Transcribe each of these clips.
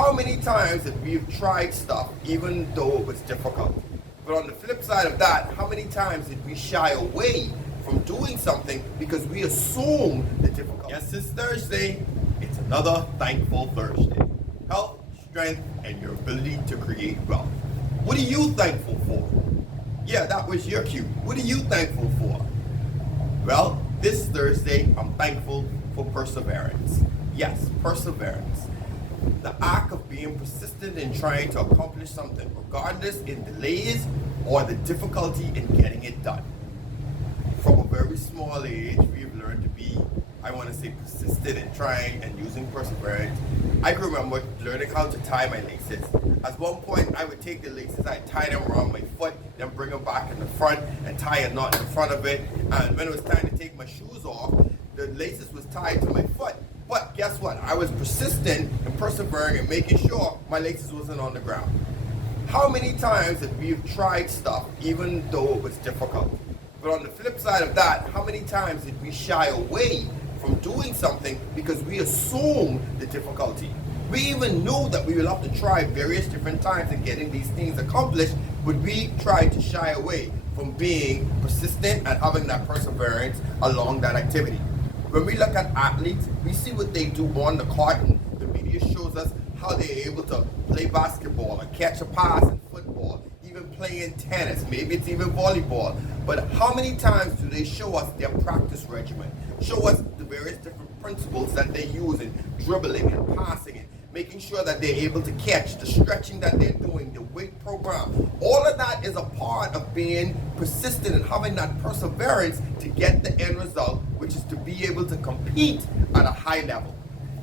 How many times have we tried stuff even though it was difficult? But on the flip side of that, how many times did we shy away from doing something because we assume the difficulty? Yes, it's Thursday. It's another Thankful Thursday. Health, strength, and your ability to create wealth. What are you thankful for? Yeah, that was your cue. What are you thankful for? Well, this Thursday, I'm thankful for perseverance. Yes, perseverance. The act of being persistent in trying to accomplish something, regardless in delays or the difficulty in getting it done. From a very small age, we've learned to be, I want to say, persistent in trying and using perseverance. I can remember learning how to tie my laces. At one point, I would take the laces, I'd tie them around my foot, then bring them back in the front and tie a knot in the front of it. And when it was time to take my shoes off, the laces was tied to my foot. But guess what? I was persistent and persevering and making sure my laces wasn't on the ground. How many times have we tried stuff even though it was difficult? But on the flip side of that, how many times did we shy away from doing something because we assume the difficulty? We even knew that we will have to try various different times in getting these things accomplished, but we tried to shy away from being persistent and having that perseverance along that activity. When we look at athletes, we see what they do on the court, and the media shows us how they're able to play basketball or catch a pass in football, even playing tennis, maybe it's even volleyball. But how many times do they show us their practice regimen, show us the various different principles that they use in dribbling and passing and making sure that they're able to catch, the stretching that they're doing, the weight program. All of that is a part of being persistent and having that perseverance to get the end result, which is to be able to compete at a high level.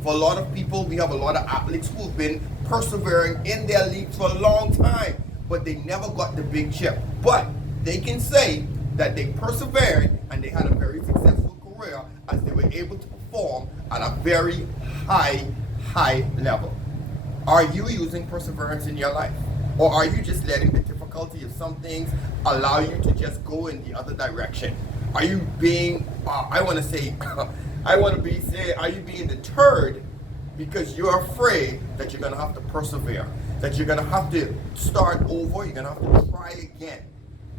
For a lot of people, we have a lot of athletes who've been persevering in their league for a long time, but they never got the big chip. But they can say that they persevered and they had a very successful career as they were able to perform at a very high level. Are you using perseverance in your life? Or are you just letting the difficulty of some things allow you to just go in the other direction? Are you being, are you being deterred because you're afraid that you're going to have to persevere, that you're going to have to start over, you're going to have to try again?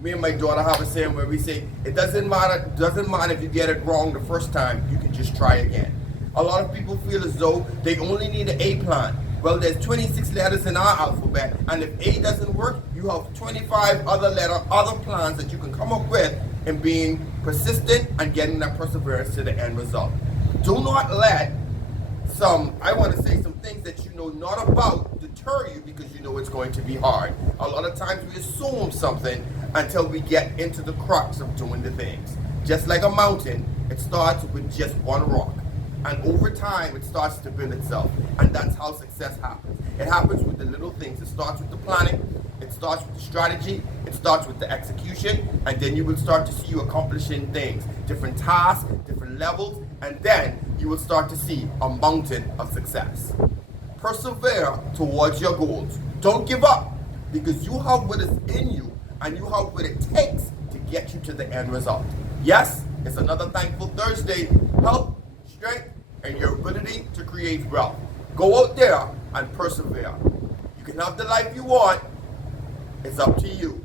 Me and my daughter have a saying where we say, it doesn't matter if you get it wrong the first time, you can just try again. A lot of people feel as though they only need an A plan. Well, there's 26 letters in our alphabet, and if A doesn't work, you have 25 other plans that you can come up with in being persistent and getting that perseverance to the end result. Do not let some things that you know not about deter you because you know it's going to be hard. A lot of times we assume something until we get into the crux of doing the things. Just like a mountain, it starts with just one rock. And over time, it starts to build itself. And that's how success happens. It happens with the little things. It starts with the planning. It starts with the strategy. It starts with the execution. And then you will start to see you accomplishing things, different tasks, different levels. And then you will start to see a mountain of success. Persevere towards your goals. Don't give up, because you have what is in you and you have what it takes to get you to the end result. Yes, it's another Thankful Thursday. Health, strength, and your ability to create wealth. Go out there and persevere. You can have the life you want. It's up to you.